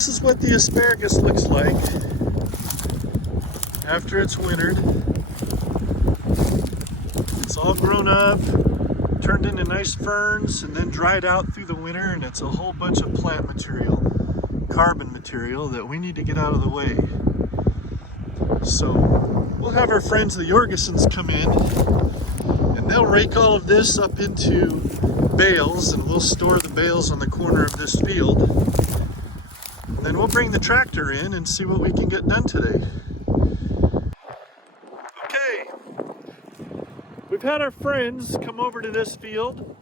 This is what the asparagus looks like after it's wintered. It's all grown up, turned into nice ferns, and then dried out through the winter, and it's a whole bunch of plant material, carbon material that we need to get out of the way. So we'll have our friends the Jorgensens come in, and they'll rake all of this up into bales, and we'll store the bales on the corner of this field. And then we'll bring the tractor in and see what we can get done today. Okay, we've had our friends come over to this field,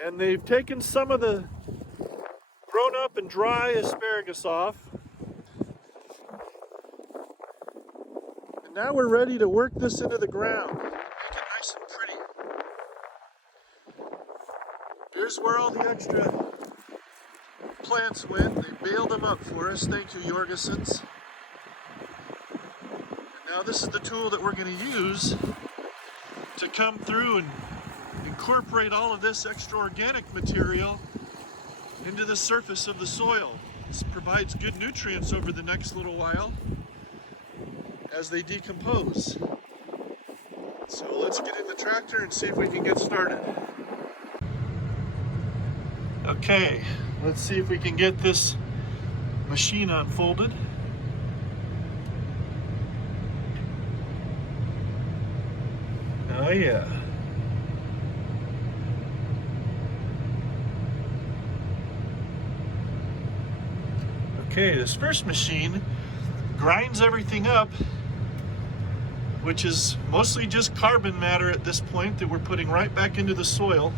and they've taken some of the grown up and dry asparagus off. And now we're ready to work this into the ground, make it nice and pretty. Here's where all the extra plants went. They baled them up for us. Thank you, Jorgensens. And now this is the tool that we're going to use to come through and incorporate all of this extra organic material into the surface of the soil. This provides good nutrients over the next little while as they decompose. So let's get in the tractor and see if we can get started. Okay, let's see if we can get this machine unfolded. Oh yeah. Okay, this first machine grinds everything up, which is mostly just carbon matter at this point that we're putting right back into the soil.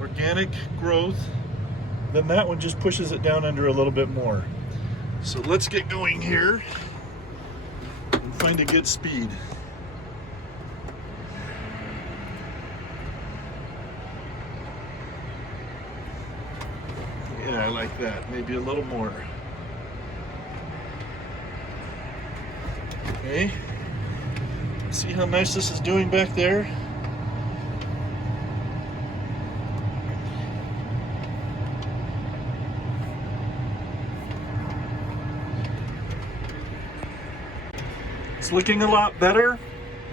Organic growth. Then that one just pushes it down under a little bit more. So let's get going here and find a good speed. Yeah, I like that. Maybe a little more. Okay. See how nice this is doing back there? It's looking a lot better.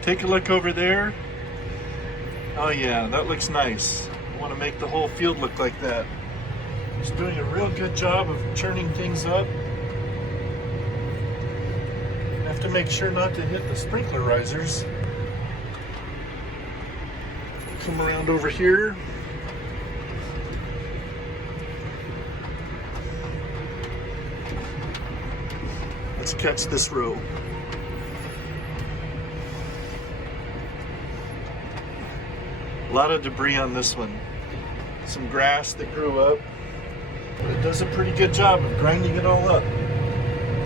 Take a look over there. Oh yeah, that looks nice. I want to make the whole field look like that. It's doing a real good job of churning things up. I have to make sure not to hit the sprinkler risers. Come around over here. Let's catch this row. A lot of debris on this one. Some grass that grew up. But it does a pretty good job of grinding it all up,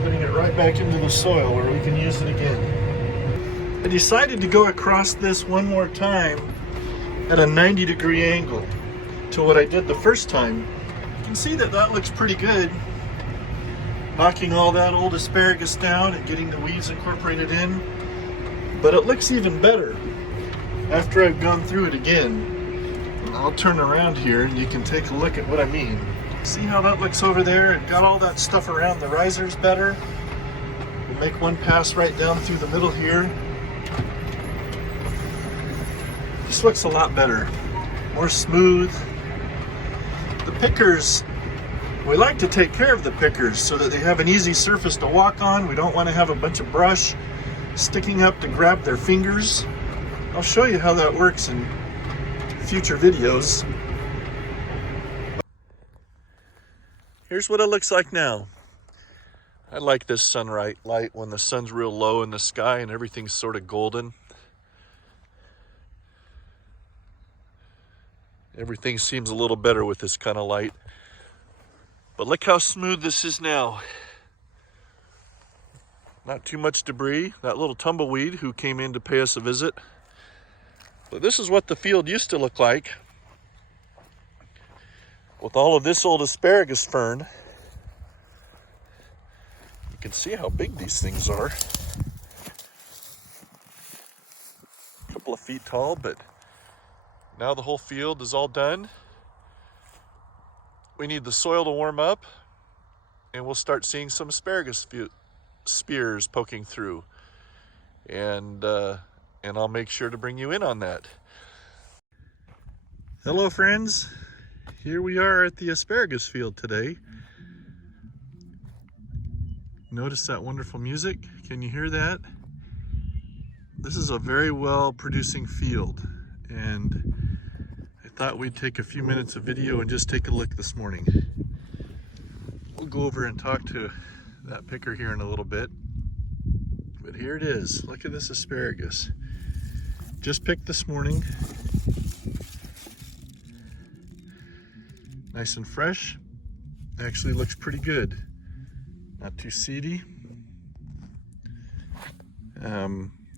putting it right back into the soil where we can use it again. I decided to go across this one more time at a 90-degree angle to what I did the first time. You can see that that looks pretty good. Knocking all that old asparagus down and getting the weeds incorporated in. But it looks even better after I've gone through it again. And I'll turn around here and you can take a look at what I mean. See how that looks over there? It got all that stuff around the risers better. We'll make one pass right down through the middle here. This looks a lot better. More smooth. The pickers, we like to take care of the pickers so that they have an easy surface to walk on. We don't want to have a bunch of brush sticking up to grab their fingers. I'll show you how that works in future videos. Here's what it looks like now. I like this sunlight light when the sun's real low in the sky and everything's sort of golden. Everything seems a little better with this kind of light. But look how smooth this is now. Not too much debris. That little tumbleweed who came in to pay us a visit. But this is what the field used to look like with all of this old asparagus fern. You can see how big these things are. A couple of feet tall, but now the whole field is all done. We need the soil to warm up, and we'll start seeing some asparagus spears poking through. And I'll make sure to bring you in on that. Hello friends, here we are at the asparagus field today. Notice that wonderful music? Can you hear that? This is a very well producing field, and I thought we'd take a few minutes of video and just take a look this morning. We'll go over and talk to that picker here in a little bit. But here it is. Look at this asparagus. Just picked this morning. Nice and fresh. Actually looks pretty good. Not too seedy.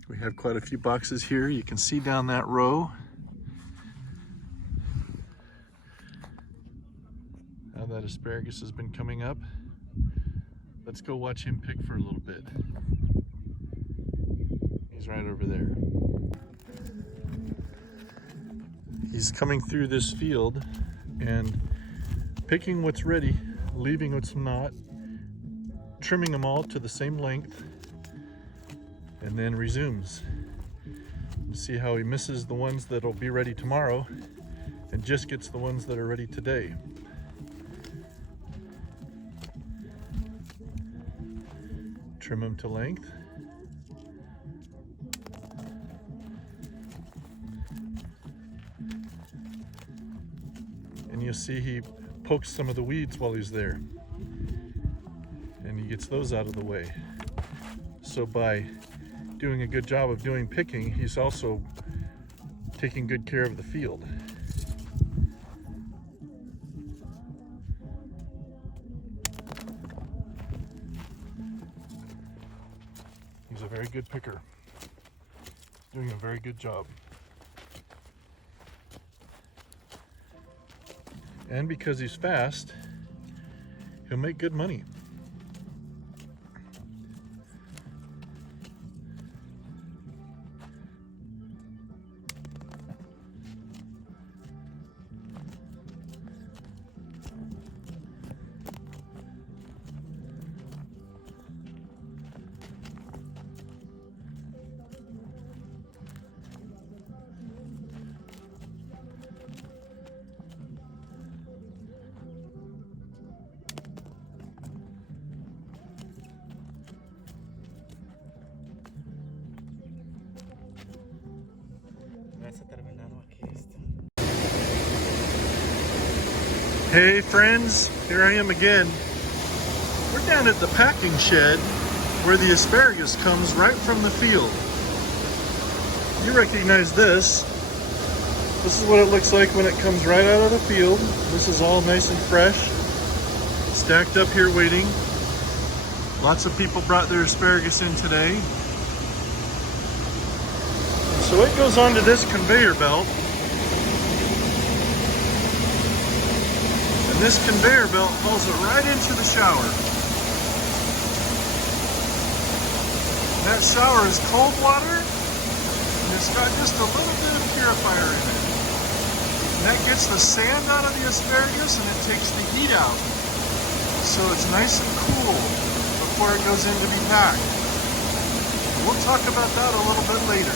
We have quite a few boxes here. You can see down that row how that asparagus has been coming up. Let's go watch him pick for a little bit. He's right over there. He's coming through this field and picking what's ready, leaving what's not, trimming them all to the same length, and then resumes. You see how he misses the ones that'll be ready tomorrow and just gets the ones that are ready today. Trim them to length. And you'll see he pokes some of the weeds while he's there. And he gets those out of the way. So by doing a good job of doing picking, he's also taking good care of the field. He's a very good picker. Doing a very good job. And because he's fast, he'll make good money. Hey friends, here I am again. We're down at the packing shed where the asparagus comes right from the field. You recognize this. This is what it looks like when it comes right out of the field. This is all nice and fresh, stacked up here waiting. Lots of people brought their asparagus in today. So it goes onto this conveyor belt. And this conveyor belt hauls it right into the shower. And that shower is cold water, and it's got just a little bit of purifier in it. And that gets the sand out of the asparagus and it takes the heat out. So it's nice and cool before it goes in to be packed. We'll talk about that a little bit later.